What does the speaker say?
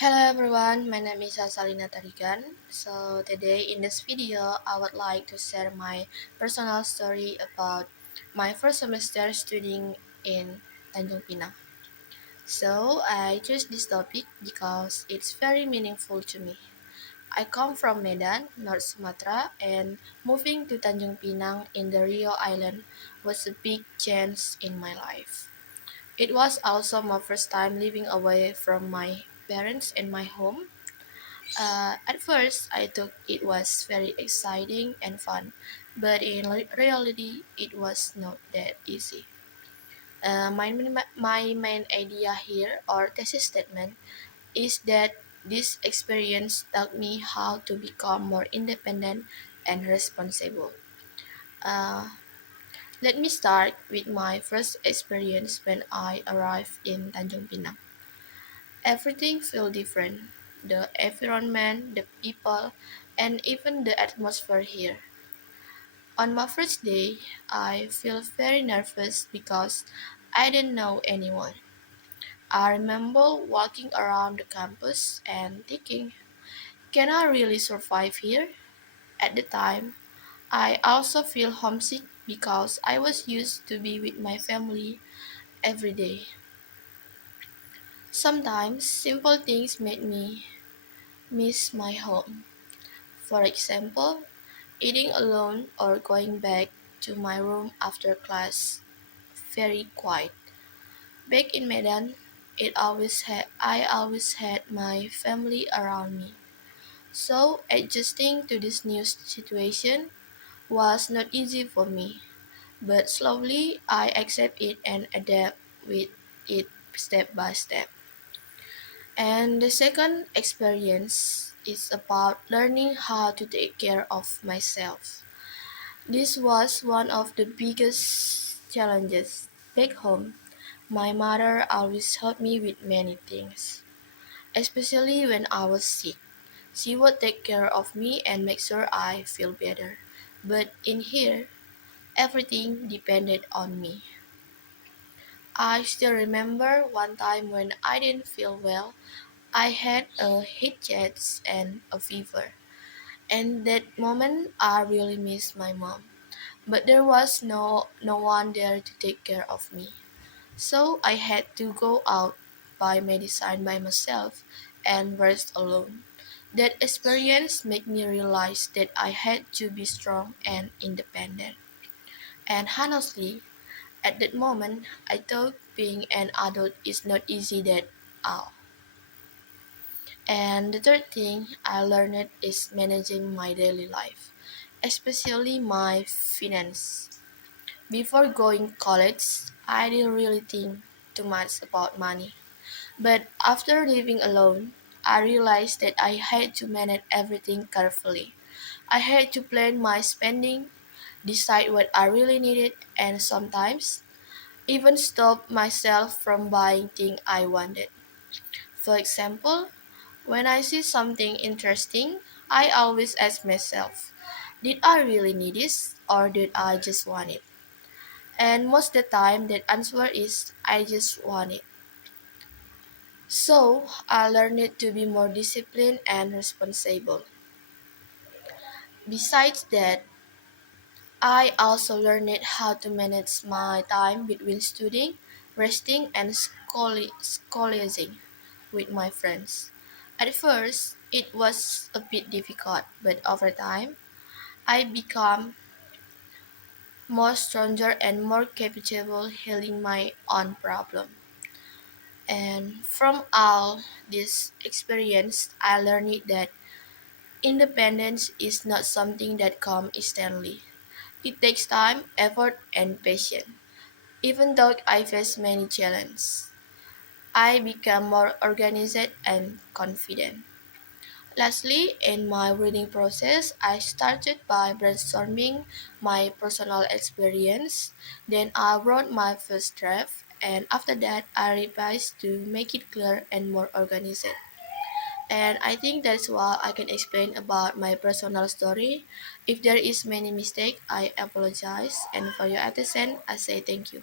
Hello everyone, my name is Salina Tarigan. So today in this video, I would like to share my personal story about my first semester studying in Tanjung Pinang. So I chose this topic because it's very meaningful to me. I come from Medan, North Sumatra, and moving to Tanjung Pinang in the Rio Island was a big change in my life. It was also my first time living away from my parents and my home. At first, I thought it was very exciting and fun, but in reality, it was not that easy. My main idea here, or thesis statement, is that this experience taught me how to become more independent and responsible. Uh, Let me start with my first experience when I arrived in Tanjung Pinang. Everything felt different. The environment, the people, and even the atmosphere here. On my first day, I felt very nervous because I didn't know anyone. I remember walking around the campus and thinking, can I really survive here? At the time, I also feel homesick because I was used to be with my family every day. Sometimes simple things made me miss my home. For example, eating alone or going back to my room after class. Very quiet. Back in Medan, I always had my family around me. So adjusting to this new situation was not easy for me. But slowly I accept it and adapt with it step by step. And the second experience is about learning how to take care of myself. This was one of the biggest challenges. Back home, my mother always helped me with many things, especially when I was sick. She would take care of me and make sure I feel better. But in here, everything depended on me. I still remember one time when I didn't feel well. I had a head chest and a fever. And that moment, I really missed my mom. But there was no one there to take care of me. So I had to go out, buy medicine by myself, and rest alone. That experience made me realize that I had to be strong and independent. And honestly, at that moment, I thought being an adult is not easy at all. And the third thing I learned is managing my daily life, especially my finance. Before going college, I didn't really think too much about money. But after living alone, I realized that I had to manage everything carefully. I had to plan my spending, decide what I really needed, and sometimes even stop myself from buying things I wanted. For example, when I see something interesting, I always ask myself, did I really need this or did I just want it? And most of the time, that answer is I just want it. So I learned to be more disciplined and responsible. Besides that, I also learned how to manage my time between studying, resting, and socializing with my friends. At first, it was a bit difficult, but over time, I became more stronger and more capable healing my own problem. And from all this experience, I learned that independence is not something that comes instantly. It takes time, effort, and patience. Even though I faced many challenges, I became more organized and confident. Lastly, in my reading process, I started by brainstorming my personal experience. Then I wrote my first draft, and after that, I revised to make it clear and more organized. And I think that's what I can explain about my personal story. If there is many mistake, I apologize. And for your attention, I say thank you.